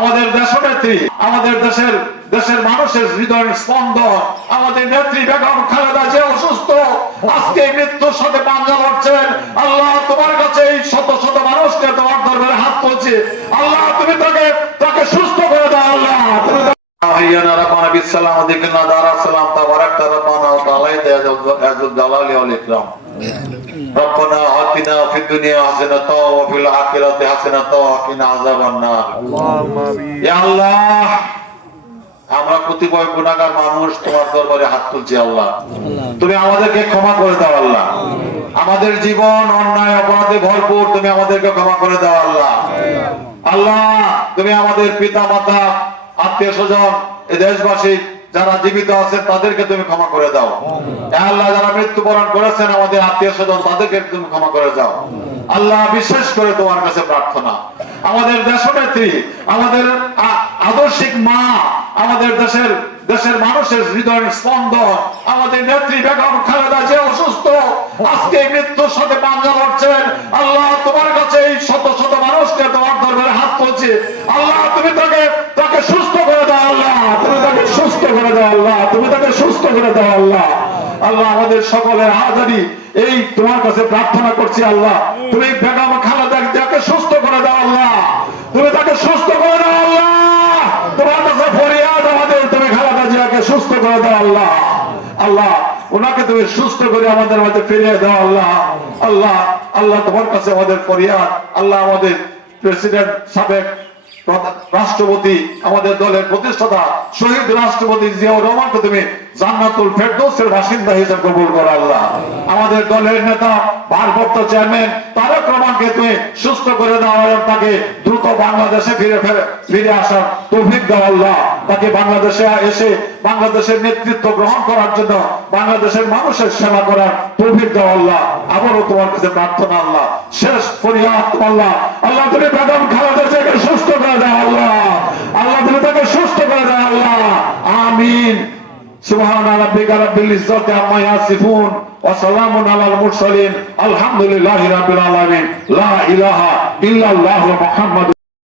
আমাদের দেশ নেত্রী আমাদের দেশের দেশের মানুষের হৃদয়ের স্পন্দ। আমাদের নেত্রী বেগম খালেদা যে অসুস্থ। আজকে মৃত্যুর সাথে পাঞ্জা লড়ছেন। আল্লাহ তোমার কাছে এই শত শত মানুষকে তোমার ধর্মের হাত তুলছে। আল্লাহ তুমি তাকে তাকে সুস্থ করে দাও, আল্লাহ। আইয়ানা রাব্বানা বিসসালাম আলাইকা নাদারা সালাম, তাবারাক রাব্বানা ওয়া তাআলা ইয়াজুল জালালি ওয়াল ইকরাম। ربنا آتنا في الدنيا حسنة وفي الآخرة حسنة وقنا عذاب النار ইয়া আল্লাহ আমরা কতিপয় গুণাগার মানুষ তোমার দরবারে হাত তুলছি আল্লাহ তুমি আমাদেরকে ক্ষমা করে দাও আল্লাহ আমাদের জীবন অন্যায় অপরাধে ভরপুর তুমি আমাদেরকে ক্ষমা করে দাও আল্লাহ আল্লাহ তুমি আমাদের পিতা মাতা আত্মীয় স্বজন এই দেশবাসী যারা জীবিত আছেন তাদেরকে তুমি ক্ষমা করে দাও। আল্লাহ যারা মৃত্যুবরণ করেছেন আমাদের আত্মীয় স্বজন তাদেরকে তুমি ক্ষমা করে দাও। আল্লাহ বিশেষ করে তোমার কাছে প্রার্থনা। আমাদের দেশনেত্রী আমাদের আদর্শিক মা আমাদের দেশের দেশের মানুষের হৃদয়ের স্পন্দন আমাদের নেত্রী বেগম খালেদা যে অসুস্থ আজকে মৃত্যুর সাথে পাঞ্জা লড়ছেন। আল্লাহ তোমার কাছে এই শত শত মানুষকে তোমার দরবারে হাত তুলছে। আল্লাহ তুমি তাকে তাকে সুস্থ করে দাও আল্লাহ। তুমি তাকে সুস্থ করে দাও আল্লাহ। তুমি তাকে সুস্থ করে দাও আল্লাহ। আল্লাহ আমাদের সকলের হাজারি এই তোমার কাছে প্রার্থনা করছি আল্লাহ। তুমি বেগম খালেদা যাকে সুস্থ করে দাও আল্লাহ। তুমি তাকে সুস্থ করে দাও আল্লাহ। তোমার কাছে ফরিয়াদ আমাদের। তুমি খালেদা জিয়াকে সুস্থ করে দাও আল্লাহ। আল্লাহ, ওনাকে তুমি সুস্থ করে আমাদের মাঝে ফিরিয়ে দাও আল্লাহ। আল্লাহ আল্লাহ তোমার কাছে আমাদের ফরিয়াদ। আল্লাহ আমাদের প্রেসিডেন্ট, সাবেক রাষ্ট্রপতি, আমাদের দলের প্রতিষ্ঠাতা, শহীদ রাষ্ট্রপতি জিয়াউর রহমানকে তুমি জান্নাতুল ফেরদৌসের বাসিন্দা হিসেবে কবুল করো, আল্লাহ। আমাদের দলের নেতা, ভারপ্রাপ্ত চেয়ারম্যান তারেক রহমানকে তুমি সুস্থ করে দাও এবং তাকে দ্রুত বাংলাদেশে ফিরে, ফেরে আসার তৌফিক দাও, আল্লাহ। তাকে বাংলাদেশে এসে বাংলাদেশের নেতৃত্ব গ্রহণ করার জন্য বাংলাদেশের মানুষের সেবা করার তৌফিক দাও, আল্লাহ। আবারও তোমার কাছে প্রার্থনা, আল্লাহ। শেষ ফরিয়াদ, আল্লাহ। আল্লাহ তুমি বেগম খালাদা শেখকে সুস্থ করে দাও, আল্লাহ। আল্লাহ তুমি তাকে সুস্থ করে দাও, আল্লাহ। আমিন। সুবহান রাব্বিকা রাব্বিল ইজ্জাতি আম্মা আলাল মুরসালিন। ইলাহা